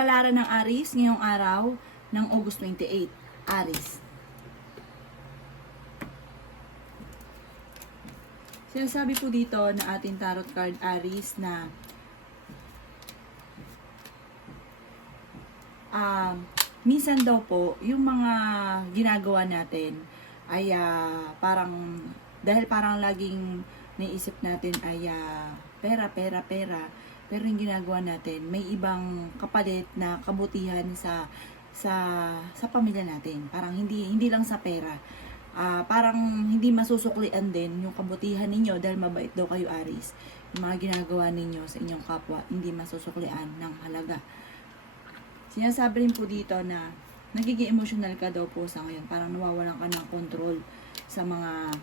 Kapalaran ng Aries ngayong araw ng August 28. Aries. Sinasabi po dito na ating tarot card Aries na minsan daw po yung mga ginagawa natin ay dahil parang laging naisip natin ay pera, pero yung ginagawa natin may ibang kapalit na kabutihan sa pamilya natin. Parang hindi lang sa pera. Parang hindi masusuklian din yung kabutihan ninyo dahil mabait daw kayo Aries. Yung mga ginagawa ninyo sa inyong kapwa, hindi masusuklian ng halaga. Sinasabi rin po dito na nagiging emotional ka daw po sa ngayon. Parang nawawalan ka ng control sa mga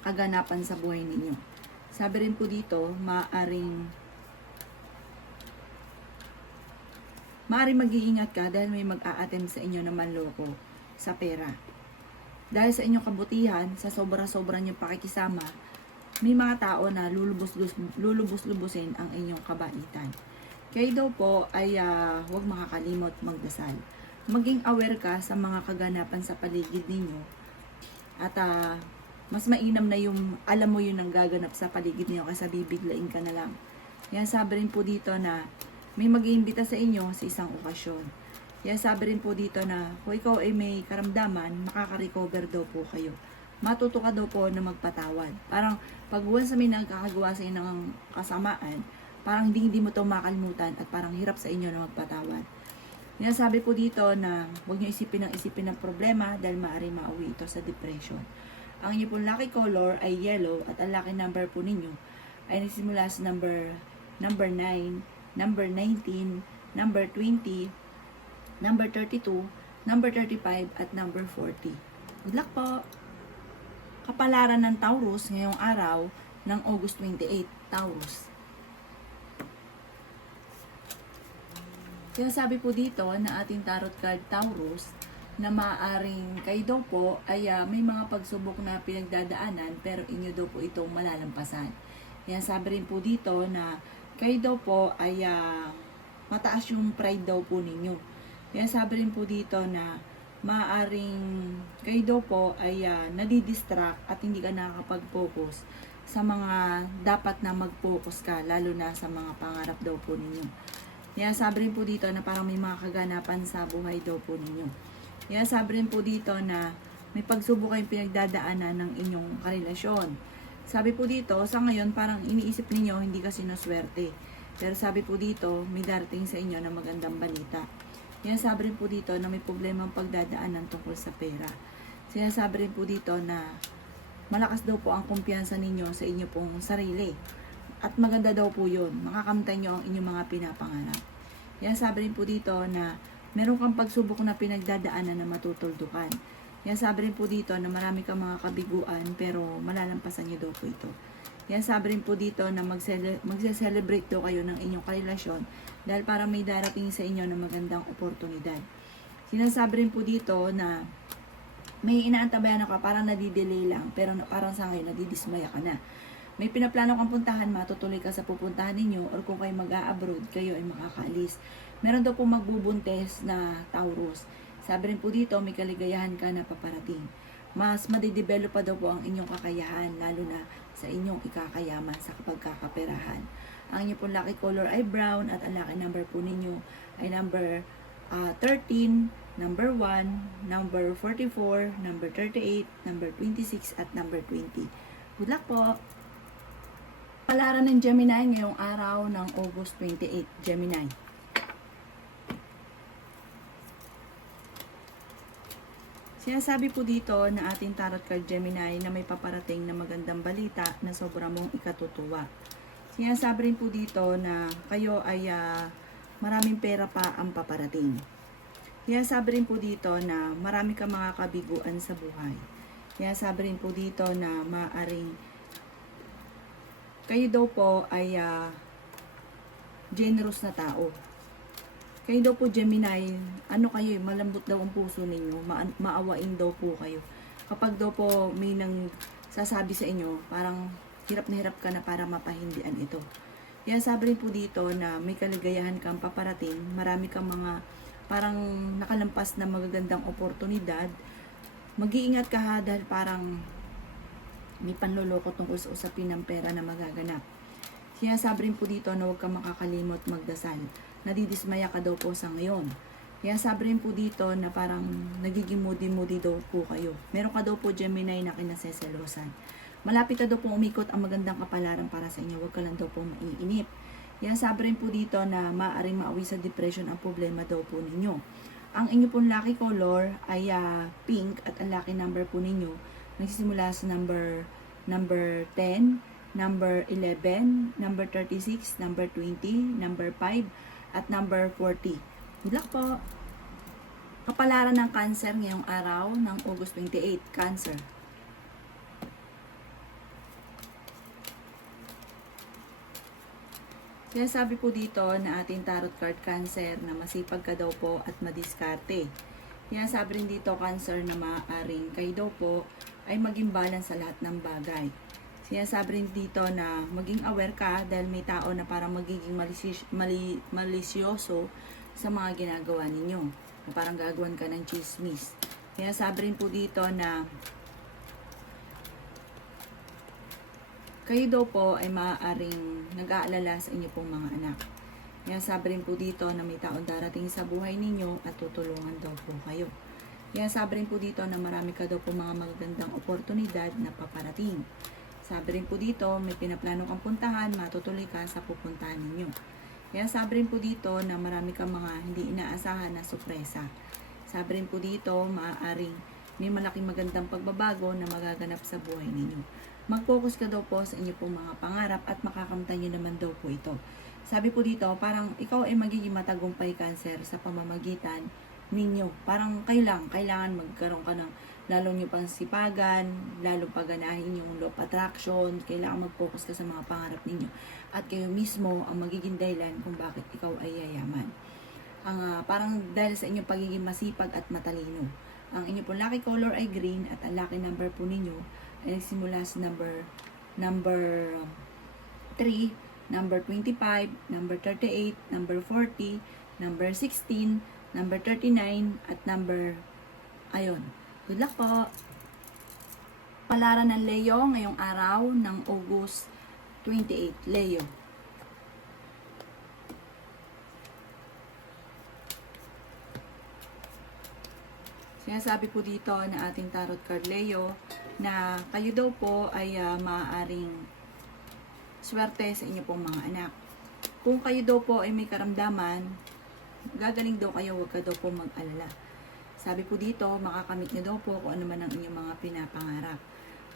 kaganapan sa buhay ninyo. Sabi rin po dito, maaring mag-iingat ka dahil may mag-a-attempt sa inyo na manloko sa pera. Dahil sa inyong kabutihan, sa sobra-sobra niyong pakikisama, may mga tao na lulubos-lubusin ang inyong kabaitan. Kaya daw po ay huwag makakalimot magdasal. Maging aware ka sa mga kaganapan sa paligid ninyo at mas mainam na yung alam mo yun ang gaganap sa paligid niyo kaysa bibiglain ka na lang. Yan sabi rin po dito na may mag-iimbita sa inyo sa isang okasyon. Yan sabi rin po dito na kung ikaw ay may karamdaman, makaka-recover daw po kayo. Matuto ka daw po na magpatawad. Parang pag once may nagkakagawa sa inyo ng kasamaan, parang hindi mo ito makalimutan at parang hirap sa inyo na magpatawad. Yan sabi po dito na huwag nyo isipin ng problema dahil maaari mauwi ito sa depression. Ang inyo pong lucky color ay yellow at ang lucky number po ninyo ay nagsimula sa number 9, number 19, number 20, number 32, number 35, at number 40. Good luck po! Kapalaran ng Taurus ngayong araw ng August 28, Taurus. Sinasabi po dito na ating tarot card Taurus na maaaring kayo daw po ay may mga pagsubok na pinagdadaanan pero inyo daw po itong malalampasan. Yan sabi rin po dito na kayo daw po ay mataas yung pride daw po ninyo. Yan sabi rin po dito na maaaring kayo daw po ay nadidistract at hindi ka nakakapag-focus sa mga dapat na mag-focus ka lalo na sa mga pangarap daw po ninyo. Yan sabi rin po dito na parang may mga kaganapan sa buhay daw po ninyo. Yan sabi rin po dito na may pagsubok kayong pinagdadaanan ng inyong karelasyon. Sabi po dito, sa ngayon parang iniisip ninyo hindi kasi naswerte. Pero sabi po dito, may darating sa inyo na magandang balita. Yan sabi rin po dito na may problema ang pagdadaanan tungkol sa pera. Sinasabi rin po dito na malakas daw po ang kumpiyansa ninyo sa inyo pong sarili. At maganda daw po yun. Makakamtan nyo ang inyong mga pinapangarap. Yan sabi rin po dito na meron kang pagsubok na pinagdadaanan na matutuldukan. Yan sabi rin po dito na marami kang mga kabiguan pero malalampasan nyo daw po ito. Yan sabi rin po dito na magse-celebrate daw kayo ng inyong karelasyon dahil para may darating sa inyo na magandang oportunidad. Sinasabi rin po dito na may inaantabayan ka, parang nadidelay lang pero parang sa ngayon nadidismaya ka na. May pinaplano kang puntahan, matutuloy ka sa pupuntahan ninyo or kung kayo mag-a-abroad, kayo ay makakaalis. Meron daw po magbubuntes na Taurus. Sabi rin po dito, may kaligayahan ka na paparating. Mas madidevelop pa daw po ang inyong kakayahan, lalo na sa inyong ikakayaman sa pagkakaperahan. Ang inyong pong lucky color ay brown at ang lucky number po ninyo ay number 13, number 1, number 44, number 38, number 26, at number 20. Good luck po! Kapalaran ng Gemini ngayong araw ng August 28, Gemini. Sinasabi po dito na ating tarot card Gemini na may paparating na magandang balita na sobrang mong ikatutuwa. Sinasabi rin po dito na kayo ay maraming pera pa ang paparating. Sinasabi rin po dito na marami kang mga kabiguan sa buhay. Sinasabi rin po dito na maaring kayo daw po ay generous na tao. Kayo daw po Gemini, kayo, malambot daw ang puso ninyo, maawain daw po kayo. Kapag daw po may nang sasabi sa inyo, parang hirap na hirap ka na para mapahindian ito. Kaya sabi rin po dito na may kaligayahan kang paparating, marami kang mga parang nakalampas na magagandang oportunidad. Mag-iingat ka ha dahil parang may panloloko tungkol sa usapin ng pera na magaganap. Kaya sabi rin po dito na huwag kang makakalimot magdasal. Nadidismaya ka daw po sa ngayon. Kaya sabi rin po dito na parang nagiging moody-moody daw po kayo. Meron ka daw po Gemini na kinaseselosan. Malapit ka daw po umikot ang magandang kapalaran para sa inyo. Huwag ka lang daw po maiinip. Kaya sabi rin po dito na maaaring maawi sa depression ang problema daw po ninyo. Ang inyo pong lucky color ay pink at ang lucky number po ninyo nagsisimula sa number 10, number 11, number 36, number 20, number 5, at number 40. Good luck po! Kapalaran ng Cancer ngayong araw ng August 28, Cancer. Kaya sabi po dito na ating tarot card Cancer na masipag ka daw po at madiskarte. Kaya sabi rin dito Cancer na maaaring kayo daw po ay maging balance sa lahat ng bagay. Kaya sabi rin dito na maging aware ka dahil may tao na parang magiging malisyoso sa mga ginagawa ninyo. Na parang gagawan ka ng chismis. Kaya sabi rin po dito na kayo daw po ay maaaring nag-aalala sa inyo pong mga anak. Kaya sabi rin po dito na may taong darating sa buhay ninyo at tutulungan daw po kayo. Kaya sabi rin po dito na marami ka daw po mga magagandang oportunidad na paparating. Sabi rin po dito, may pinaplano kang puntahan, matutuloy ka sa pupuntahan ninyo. Kaya sabi rin po dito na marami kang mga hindi inaasahan na sorpresa. Sabi rin po dito, maaaring may malaking magandang pagbabago na magaganap sa buhay ninyo. Mag-focus ka daw po sa inyo pong mga pangarap at makakamtan nyo naman daw po ito. Sabi po dito, parang ikaw ay magiging matagumpay Cancer sa pamamagitan ninyo. Parang kailangan magkaroon ka ng lalo nyo pang sipagan, lalo paganahin yung law of attraction, kailangan mag-focus ka sa mga pangarap ninyo. At kayo mismo ang magiging dahilan kung bakit ikaw ay yayaman. Parang dahil sa inyong pagiging masipag at matalino. Ang inyong pong lucky color ay green at ang lucky number po ninyo ay nagsimula sa number 3, number 25, number 38, number 40, number 16, number 39, at number, ayun. Good luck po! Palaran ng Leo ngayong araw ng August 28, Leo. Sinasabi po dito na ating tarot card Leo na kayo daw po ay maaaring swerte sa inyo pong mga anak. Kung kayo daw po ay may karamdaman, gagaling daw kayo, huwag ka daw po mag-alala. Sabi po dito, makakamit niyo daw po kung ano man ang inyong mga pinapangarap.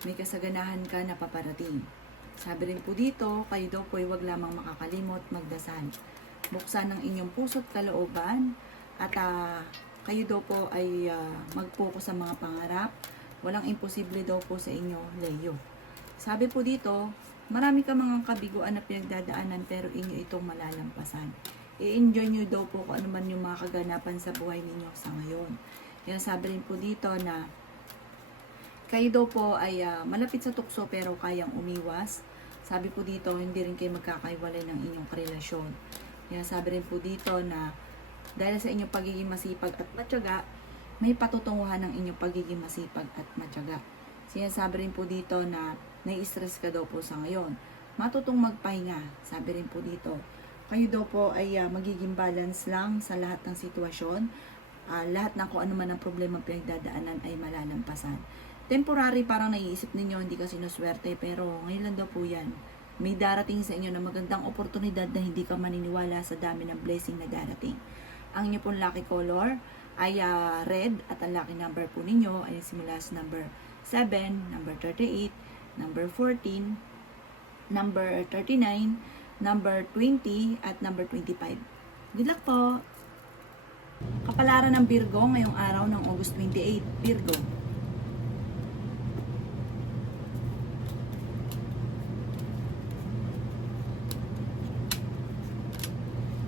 May kasaganahan ka na paparating. Sabi rin po dito, kayo daw po ay huwag lamang makakalimot, magdasal. Buksan ang inyong puso't kalooban at kayo daw po ay mag-focus sa mga pangarap. Walang imposible daw po sa inyo, Leo. Sabi po dito, marami ka mga kabiguan na pinagdadaanan pero inyo itong malalampasan. I-enjoy nyo daw po kung ano man yung mga kaganapan sa buhay ninyo sa ngayon. Kaya sabi rin po dito na kayo daw po ay malapit sa tukso pero kayang umiwas. Sabi po dito, hindi rin kayo magkakaiwalay ng inyong karelasyon. Kaya sabi rin po dito na dahil sa inyong pagiging masipag at matyaga, may patutunguhan ng inyong pagiging masipag at matyaga. Sinasabi rin po dito na nai-stress ka daw po sa ngayon. Matutong magpahinga. Sabi rin po dito, kayo daw po ay magiging balance lang sa lahat ng sitwasyon. Lahat ng kung ano man ang problema pinagdadaanan ay malalampasan. Temporary, parang naiisip ninyo hindi ka sinuswerte, pero ngayon lang daw po yan. May darating sa inyo na magandang oportunidad na hindi ka maniniwala sa dami ng blessing na darating. Ang inyo pong lucky color ay red at ang lucky number po ninyo ay simula sa number 7, number 38, number 14, number 39, number 20, at number 25. Good luck po! Kapalaran ng Virgo ngayong araw ng August 28, Virgo.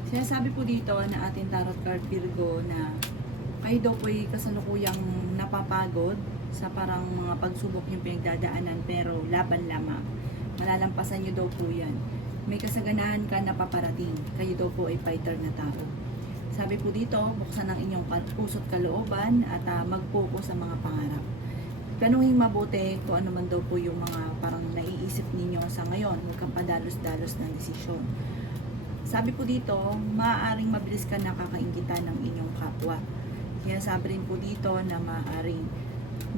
Sinasabi po dito na ating tarot card Virgo na kayo daw po ay kasalukuyang napapagod sa parang mga pagsubok yung pinagdadaanan pero laban lamang. Malalampasan nyo daw po yan. may kasaganahan ka na paparating. Kayo daw po ay fighter na tao. Sabi po dito, buksan ang inyong puso't kalooban at mag-focus sa mga pangarap. Tanungin mabuti kung ano man daw po yung mga parang naiisip ninyo sa ngayon. Huwag kang padalos-dalos ng desisyon. Sabi po dito, maaaring mabilis ka nakakainggitan ng inyong kapwa. Kaya sabi rin po dito na maaaring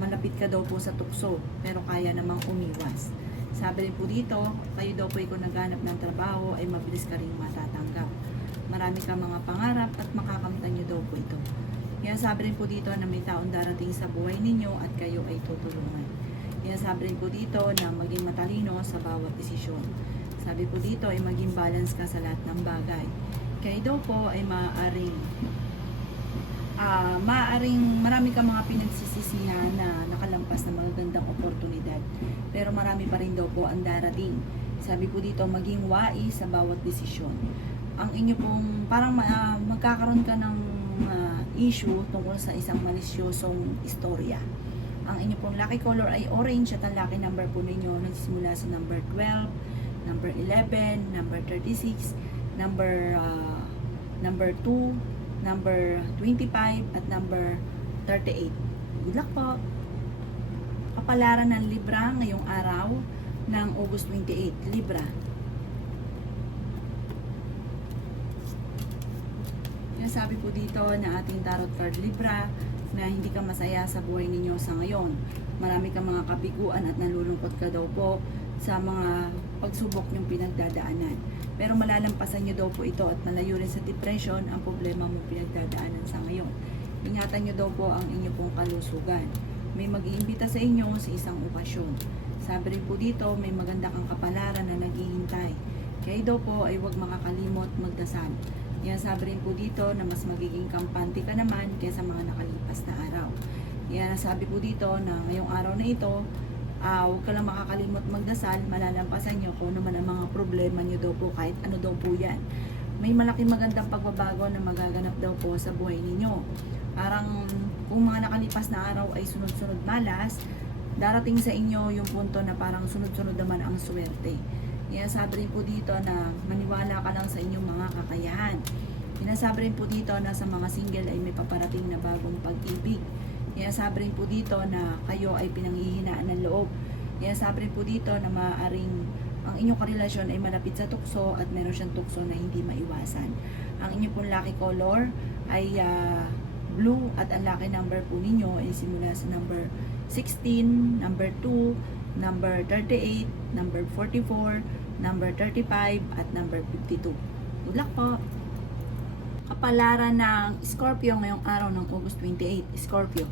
malapit ka daw po sa tukso, pero kaya namang umiwas. Sabi rin po dito, kayo daw po kung naghanap ng trabaho ay mabilis ka rin matatanggap. Marami ka mga pangarap at makakamtan nyo daw po ito. Kaya sabi rin po dito na may taong darating sa buhay ninyo at kayo ay tutulungan. Kaya sabi rin po dito na maging matalino sa bawat desisyon. Sabi po dito ay maging balance ka sa lahat ng bagay. Kaya daw po ay maaaring marami ka mga pinagsisisihan na nakalampas na magagandang oportunidad. Pero marami pa rin daw po ang darating. Sabi po dito, maging wais sa bawat desisyon. Ang inyo pong, parang magkakaroon ka ng issue tungkol sa isang malisyosong istorya. Ang inyo pong lucky color ay orange at ang lucky number po ninyo nagsisimula sa number 12, number 11, number 36, number 2, number 25, at number 38. Good luck po! Kapalaran ng Libra ngayong araw ng August 28. Libra. Sabi po dito na ating tarot card Libra na hindi ka masaya sa buhay ninyo sa ngayon. Marami kang mga kabiguan at nalulungkot ka daw po sa mga pagsubok niyong pinagdadaanan. Pero malalampasan niyo daw po ito at malayo rin sa depression ang problema mong pinagdadaanan sa ngayon. Ingatan niyo daw po ang inyo pong kalusugan. May mag-iimbita sa inyo sa isang okasyon. Sabi rin po dito, may maganda kang kapalaran na naghihintay. Kaya daw po ay huwag makakalimot magdasal. Yan sabi rin po dito na mas magiging kampante ka naman kaysa mga nakalipas na araw. Yan sabi po dito na ngayong araw na ito, huwag ka lang makakalimot magdasal, malalampasan nyo kung ano man ang mga problema nyo daw po, kahit ano daw po yan. May malaking magandang pagbabago na magaganap daw po sa buhay ninyo. Parang kung mga nakalipas na araw ay sunod-sunod malas, darating sa inyo yung punto na parang sunod-sunod naman ang swerte. Yan sabi rin po dito na maniwala ka lang sa inyong mga kakayahan. Sinasabi rin po dito na sa mga single ay may paparating na bagong pag-ibig. Yan sabi rin po dito na kayo ay pinanghihinaan ng loob. Yan sabi rin po dito na maaaring ang inyong karelasyon ay malapit sa tukso at meron siyang tukso na hindi maiwasan. Ang inyong pong lucky color ay blue at ang lucky number po ninyo ay simula sa number 16, number 2, number 38, number 44, number 35, at number 52. Good luck po! Kapalaran ng Scorpio ngayong araw ng August 28. Scorpio.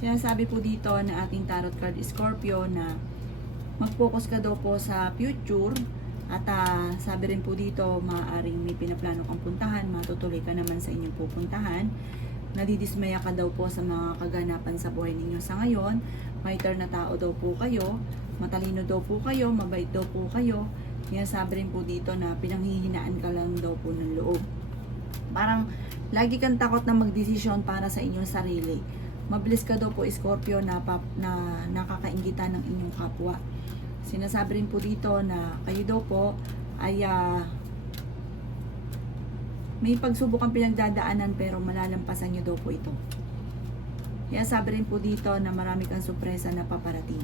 Sinasabi po dito na ating tarot card Scorpio na mag-focus ka daw po sa future at sabi rin po dito maaaring may pinaplano kang puntahan, matutuloy ka naman sa inyong pupuntahan. Nadidismaya ka daw po sa mga kaganapan sa buhay ninyo sa ngayon. Fighter na tao daw po kayo, matalino daw po kayo, mabait daw po kayo. Yan sabi rin po dito na pinanghihinaan ka lang daw po ng loob. Parang lagi kang takot na magdesisyon para sa inyong sarili. Mabilis ka daw po Scorpio na nakakainggitan ng inyong kapwa. Sinasabi rin po dito na kayo daw po ay may pagsubok ang pinagdadaanan pero malalampasan nyo daw po ito. Kaya sabi rin po dito na marami kang sorpresa na paparating.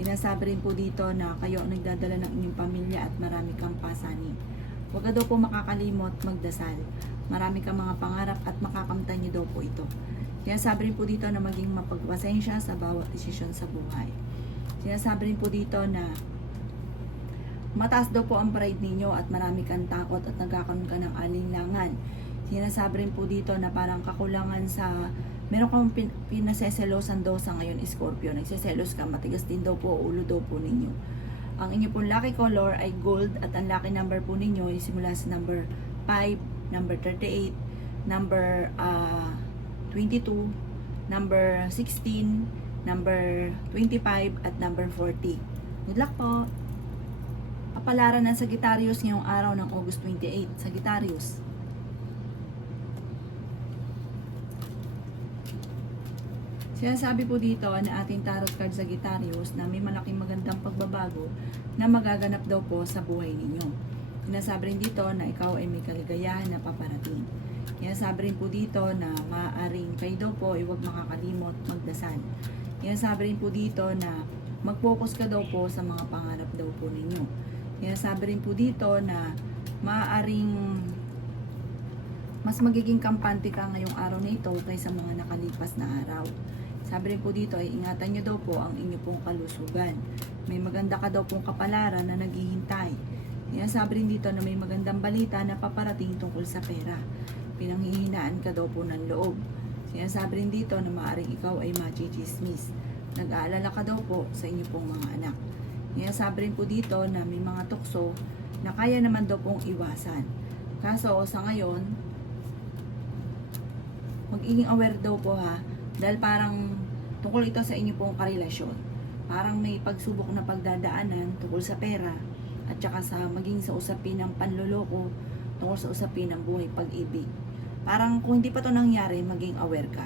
Sinasabi rin po dito na kayo ang nagdadala ng inyong pamilya at marami kang pasanin. Huwag ka daw po makakalimot magdasal. Marami kang mga pangarap at makakamtan nyo daw po ito. Kaya sabi rin po dito na maging mapagpasensya sa bawat desisyon sa buhay. Sinasabi rin po dito na mataas daw po ang pride ninyo at marami kang takot at nagkakaroon ka ng alinlangan. Sinasabi rin po dito na parang kakulangan sa meron kang pinaseselosan daw sa ngayon Scorpio. Nagseselos ka, matigas din daw po ulo daw po ninyo. Ang inyo pong lucky color ay gold at ang lucky number po ninyo ay simula sa number 5, number 38, number 22, number 16, number 25, at number 40. Good luck po! Kapalaran ng Sagittarius ngayong araw ng August 28. Sagittarius. Sinasabi po dito na ating tarot card Sagittarius na may malaking magandang pagbabago na magaganap daw po sa buhay ninyo. Sinasabi rin dito na ikaw ay may kaligayahan na paparating. Sinasabi rin po dito na maaaring kayo daw po ay huwag makakalimot magdasal. Sinasabi rin po dito na mag-focus ka daw po sa mga pangarap daw po ninyo. Sinasabi rin po dito na maaaring mas magiging kampante ka ngayong araw na ito kaysa mga nakalipas na araw. Sabi rin po dito ay ingatan nyo daw po ang inyo pong kalusugan. May maganda ka daw pong kapalaran na naghihintay. Sabi rin dito na may magandang balita na paparating tungkol sa pera. Pinanghihinaan ka daw po ng loob. Sinasabi rin dito na maaaring ikaw ay machichismis. Nag-aalala ka daw po sa inyo pong mga anak. Sabi rin po dito na may mga tukso na kaya naman daw pong iwasan. Kaso sa ngayon, magiging aware daw po ha, dahil parang tungkol ito sa inyo pong karelasyon. Parang may pagsubok na pagdadaanan tungkol sa pera at saka sa maging sa usapin ng panloloko, tungkol sa usapin ng buhay pag-ibig. Parang kung hindi pa to nangyari, maging aware ka.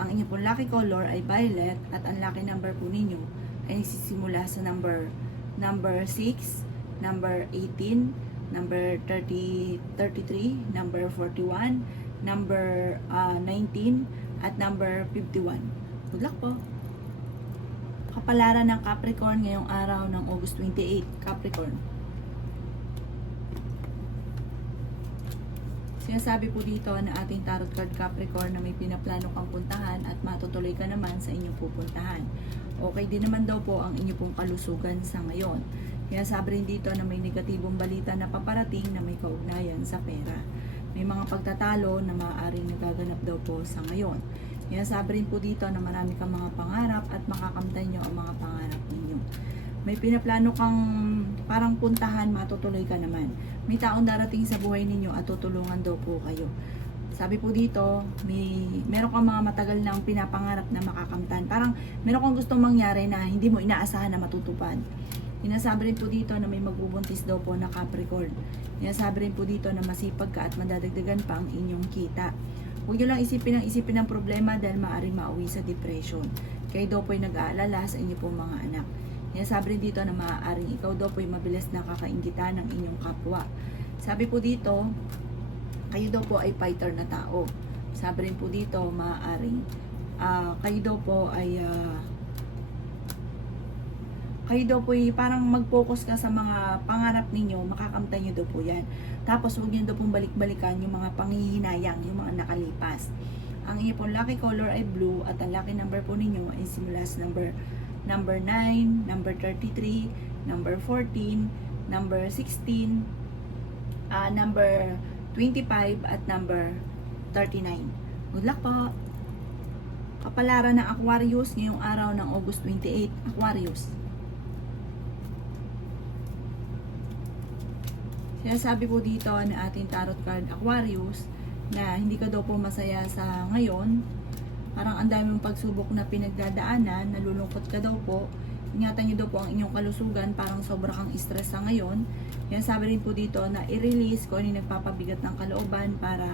Ang inyo pong lucky color ay violet at ang lucky number po ninyo ay nagsisimula sa number 6, number 18, number 33, number 41, number 19, at number 51. Good luck po! Kapalaran ng Capricorn ngayong araw ng August 28, Capricorn. Sinasabi po dito na ating tarot card Capricorn na may pinaplano kang puntahan at matutuloy ka naman sa inyong pupuntahan. Okay din naman daw po ang inyong pong kalusugan sa ngayon. Sinasabi rin dito na may negatibong balita na paparating na may kaugnayan sa pera. May mga pagtatalo na maaaring nagaganap daw po sa ngayon. Sabi rin po dito na marami kang mga pangarap at makakamtan nyo ang mga pangarap ninyo. May pinaplano kang parang puntahan, matutuloy ka naman. May taong darating sa buhay ninyo at tutulungan daw po kayo. Sabi po dito, meron kang mga matagal na pinapangarap na makakamtan. Parang meron kang gustong mangyari na hindi mo inaasahan na matutupad. Sinasabi rin po dito na may magbubuntis daw po na Capricorn. Sinasabi rin po dito na masipag ka at madadagdagan pa ang inyong kita. Huwag nyo lang isipin ng problema dahil maaaring mauwi sa depression. Kayo daw po ay nag-aalala sa inyo pong mga anak. Sinasabi rin dito na maaaring ikaw daw po ay mabilis nakakainggitan ng inyong kapwa. Sabi po dito, kayo daw po ay fighter na tao. Sabi rin po dito, maaaring kayo daw po ay parang mag-focus ka sa mga pangarap ninyo, makakamtan nyo daw po yan. Tapos huwag nyo daw pong balik-balikan yung mga panghihinayang, yung mga nakalipas. Ang inyo pong lucky color ay blue at ang lucky number po ninyo ay simula sa number 9, number 33, number 14, number 16, number 25 at number 39. Good luck po! Kapalaran ng Aquarius ngayong araw ng August 28, Aquarius. Sinasabi po dito na ating tarot card Aquarius na hindi ka daw po masaya sa ngayon. Parang ang dami mong pagsubok na pinagdadaanan, nalulungkot ka daw po. Ingatan niyo daw po ang inyong kalusugan, parang sobra kang stress sa ngayon. Sabi rin po dito na i-release kung ano yung nagpapabigat ng kalooban para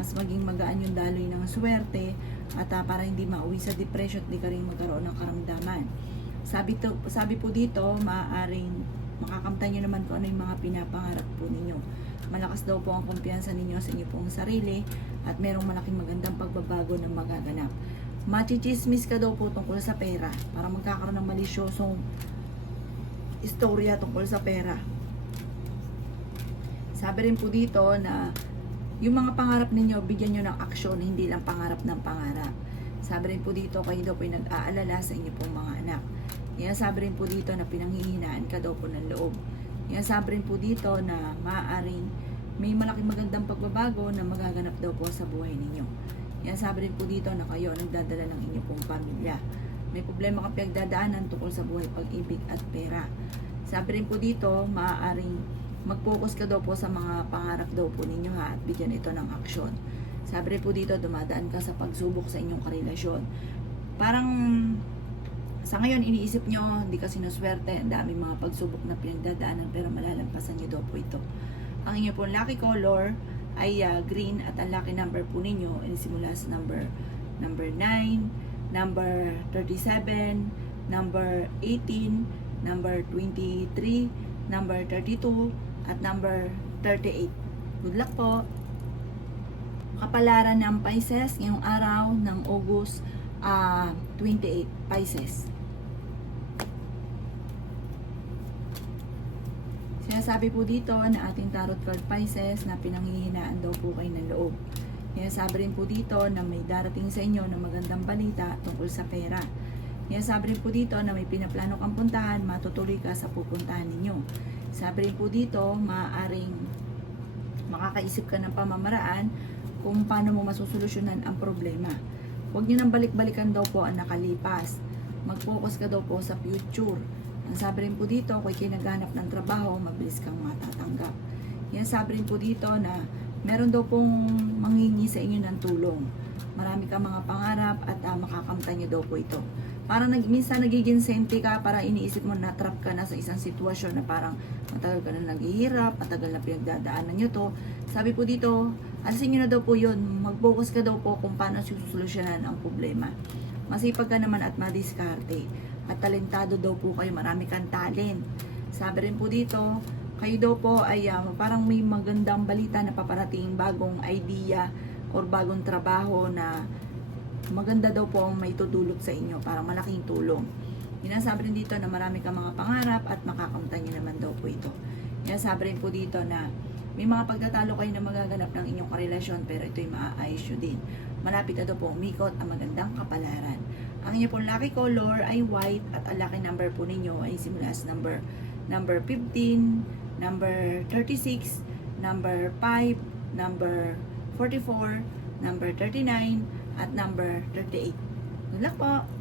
mas maging magaan yung daloy ng swerte at para hindi mauwi sa depression at di ka rin magkaroon ng karamdaman. Sabi po dito, maaaring makakamtan nyo naman kung ano yung mga pinapangarap po ninyo. Malakas daw po ang kumpiyansa ninyo sa inyo pong sarili at merong malaking magandang pagbabago na magaganap. Machichismis ka daw po tungkol sa pera para magkakaroon ng malisyosong istorya tungkol sa pera. Sabi rin po dito na yung mga pangarap ninyo, bigyan nyo ng aksyon, hindi lang pangarap ng pangarap. Sabi rin po dito, kayo daw po ay nag-aalala sa inyo pong mga anak. Sabi rin po dito na pinanghihinaan ka daw po ng loob. Sabi rin po dito na maaaring may malaking magandang pagbabago na magaganap daw po sa buhay ninyo. Sabi rin po dito na kayo nagdadala ng inyong pong pamilya. May problema kang pinagdadaanan tungkol sa buhay, pag-ibig at pera. Sabi rin po dito, maaaring mag-focus ka daw po sa mga pangarap daw po ninyo ha, at bigyan ito ng aksyon. Sabi rin po dito, dumadaan ka sa pagsubok sa inyong karelasyon. Parang sa ngayon, iniisip nyo, hindi ka sinuswerte, ang daming mga pagsubok na pinagdadaanan, pero malalampasan nyo daw po ito. Ang inyo pong lucky color ay green at ang lucky number po ninyo ay simula sa number 9, number 37, number 18, number 23, number 32, at number 38. Good luck po! Kapalaran ng Pisces ngayong araw ng August 28, Pisces. Sinasabi po dito na ating tarot card Pisces na pinanghihinaan daw po kayo ng loob. Sinasabi rin po dito na may darating sa inyo na magandang balita tungkol sa pera. Sinasabi rin po dito na may pinaplano kang puntahan, matutuloy ka sa pupuntahan ninyo. Sabi rin po dito, maaaring makakaisip ka ng pamamaraan kung paano mo masusolusyonan ang problema. Huwag nyo nang balik-balikan daw po ang nakalipas. Mag-focus ka daw po sa future. Ang sabi rin po dito, kung ikay naghanap ng trabaho, mabilis kang matatanggap. Yan sabi rin po dito na meron daw pong manghingi sa inyo ng tulong. Marami kang mga pangarap at makakamtan nyo daw po ito. Parang minsan nagiging sente ka, para iniisip mo na trap ka na sa isang sitwasyon na parang matagal ka na naghihirap, matagal na pinagdadaanan nyo to. Sabi po dito, alisin nyo na daw po yun. Mag-focus ka daw po kung paano susolusyonan ang problema. Masipag ka naman at madiskarte. At talentado daw po kayo, marami kang talent. Sabi rin po dito, kayo daw po ay parang may magandang balita na paparating, bagong idea or bagong trabaho na maganda daw po ang may tutulot sa inyo, parang malaking tulong. Sinasabi rin dito na marami kang mga pangarap at makakamtan nyo naman daw po ito. Sinasabi rin po dito na may mga pagtatalo kayo na magaganap ng inyong karelasyon, pero ito'y maaayos nyo din. Malapit na daw po umikot ang magandang kapalaran. Ang inyo pong lucky color ay white at ang lucky number po ninyo ay simula sa number 15, number 36, number 5, number 44, number 39, at number 38. Good luck po!